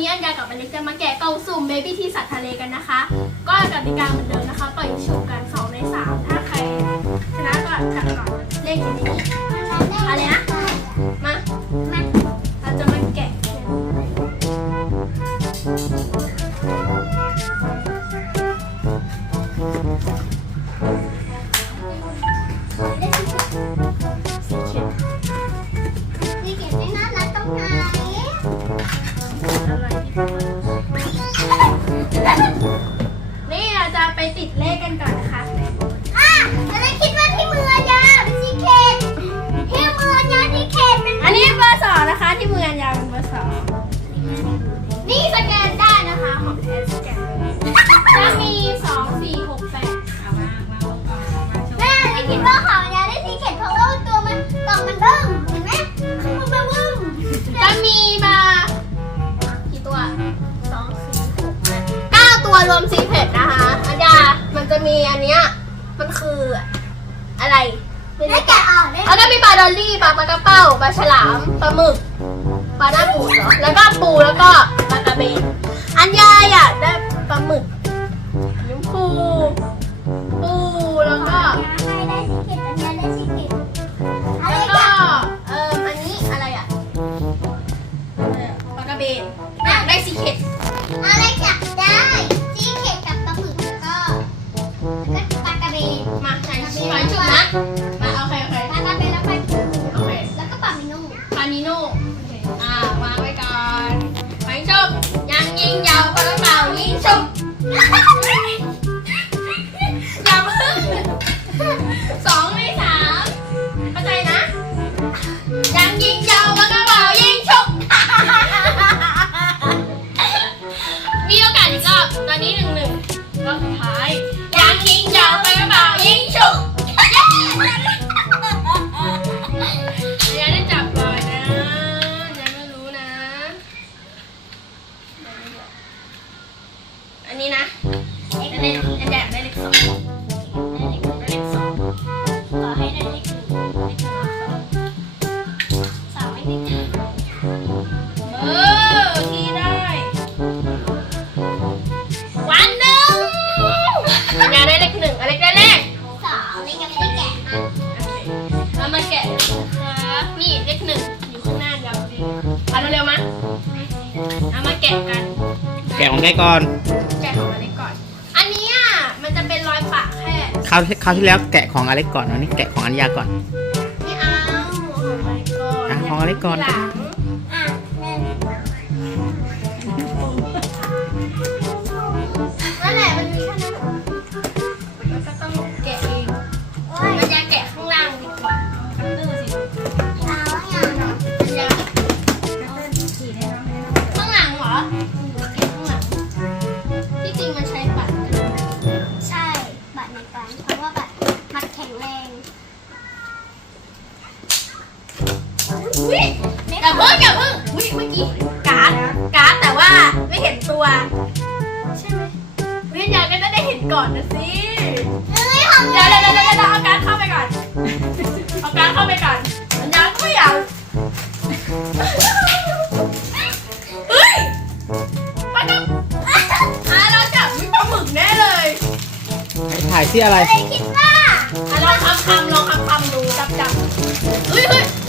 นี้อันดากับอเล็กจะมาแกะกล่องสุ่มเบบี้ที่สัตว์ทะเลกันนะคะ ก็กติกาเหมือนเดิมนะคะปล่อยฉุกกัน2ใน3ถ้าใครชนะก็จับก่อนเลขอยู่ในนี้อะไรนะ นี่เราจะไปติดเลขกันก่อนนะคะ รวมซีเพ็ดนะคะอันยามันจะมีอันเนี้ยมันคืออะไรไม่ได้รู้แกะออกได้แล้วก็มีปลาดอลลี่ปลาปลากระเป้าปลาฉลามปลาหมึกปลาหน้าปูดเหรอแล้วก็ปูแล้วก็ปลากระเบนอันยาอยากได้ปลาหมึกน้ำปูปูแล้วก็ให้ได้ซีเค็ดอันนี้ได้ซีเค็ดอะไรแล้วก็กันเอ่ออันนี้อะไรอะอะไรอะปลากระเบนอยากได้สีเข็ดอะไร อันนี้นะอันนี้อันใหญ่ได้เลขสองได้เลขได้เลขสองขอให้ได้เลขหนึ่งเลขหนึ่งสองสามไม่ได้เออที่ได้วันหนึ่งอันใหญ่ได้เลขหนึ่งอันเล็กได้เลขสองเลขยังไม่ได้แกะนะเรามาแกะนะนี่เลขหนึ่งอยู่ข้างหน้าเราเลยเอาเร็วๆมาเอามาแกะกัน กะของแกก่อน แกะของอันเล็กก่อน อันนี้อะมันจะเป็นรอยปะแค่ คราวที่คราวที่แล้วแกะของอเล็กก่อนวันนี้แกะของอัญญาก่อน ไม่เอาของอะไรก่อนอะของอะไรก่อน ทีหลัง อะ ก่อนนะสิเอ้ยของเดี๋ยวเดี๋ยวเดี๋ยวเดี๋ยวเอาการ์ดเข้าไปก่อน เอาการ์ดเข้าไปก่อนมันยาก็ไม่อยากเฮ้ยปลาดุกอะเราจับมีปลาหมึกแน่เลยถ่ายที่อะไร เลยคิดว่า อะลองคำคำลองคำคำดูจับจับเฮ้ยเฮ้ยคิดว่าเลย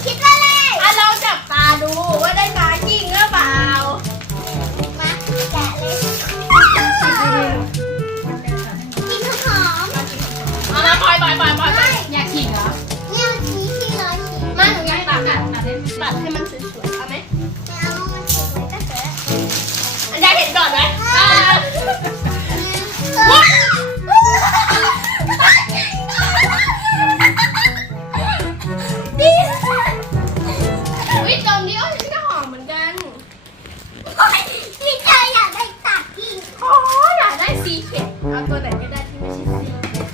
ตัวไหนก็ได้ที่ไม่ใช่ซีเค็ด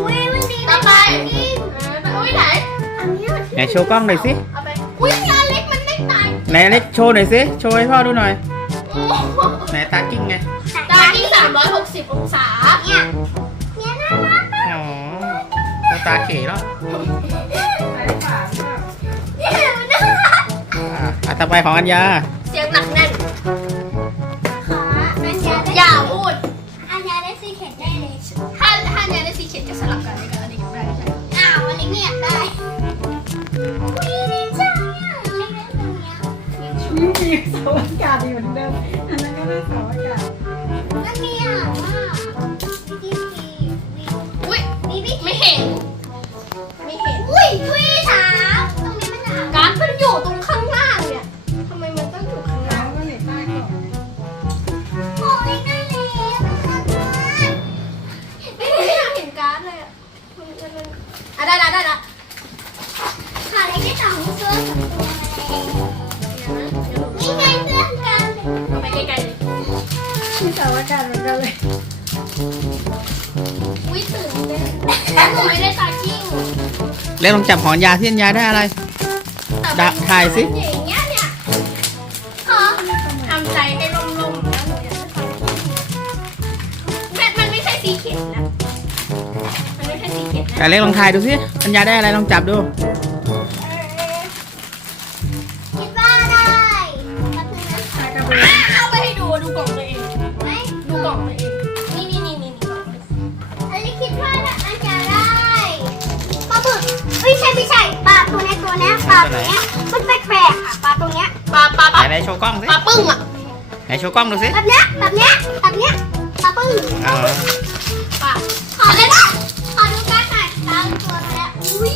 อุ้ยมันมีต่อไปกิ่งเอออุ้ยไหน อันนี้มันไหนโชว์กล้องหน่อยสิ เอาไป อุ้ยอันเล็กมันไม่ตายไหนอเล็กโชว์หน่อยสิ โชว์ให้พ่อดูหน่อย โอ้โหไหนตากิ้งไงตาที่360องศาเนี่ยเนี่ยน่ารักอ๋อตัวตาเขแล้วซ้ายขวาหรือเปล่าเนี่ยมันน่ารักอะอะต่อไปของอัญญา เสียงหนัก มีเสาอากาศเหมือนกันเลยอุ้ยตื่นเต้นแล้วหนูไม่ได้ตากิ้งเล็กลองจับหอนยาที่อัญญาได้อะไรแต่มันดะถ่ายสิ อย่างเงี้ยเนี่ยขอทำใจให้ล่มๆแล้วหนูอยากจะทำมันมันไม่ใช่สีเขียวนะ มันไม่ใช่สีเขียวแต่นะเล็กลองถ่ายดูสิอัญญาได้อะไรลองจับดูคิด ไหลานไหนโชว์กล้องสิปลาปึ้งอะไหนโชว์กล้องดูสิแบบเนี้ยแบบเนี้ยแบบเนี้ยปลาปึ้งอ๋อปลาขอเลยนะขอดูการหน่อยตามตัวแล้วอุ้ย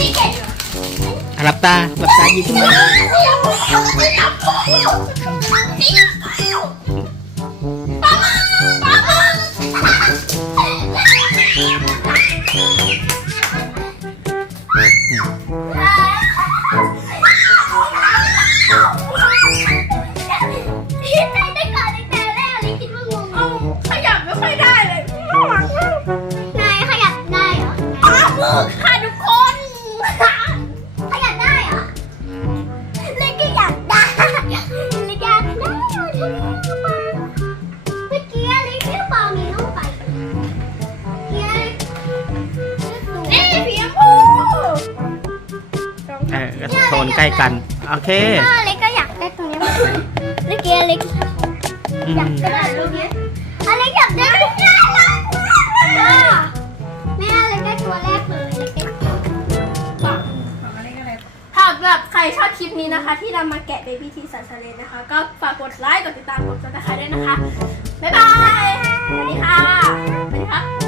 นี่เก่งหลับตาหลับตาหยิบขึ้นม ค่ะทุกคนขยับได้เหรอเล็กก็อยากได้เล็กอยากได้ทำไมเอามาเมื่อกี้เล็กเที่ยวปามีน้องไปเกี้ยนี่สีชมพูเออก็โทนใกล้กัน โอเคพ่อเล็กก็อยากได้ตรงนี้มาเล็กเกี้ยเล็กอือยากมได้ตรงนี้ รชอบคลิปนี้นะคะ ที่นำมาแกะเบบี้ทีสันสเลนนะคะ ก็ฝากกดไลค์กดติดตามกดซับสไครต์ด้วยนะคะ บ๊ายบายสวัสดีค่ะสวัสดีค่ะ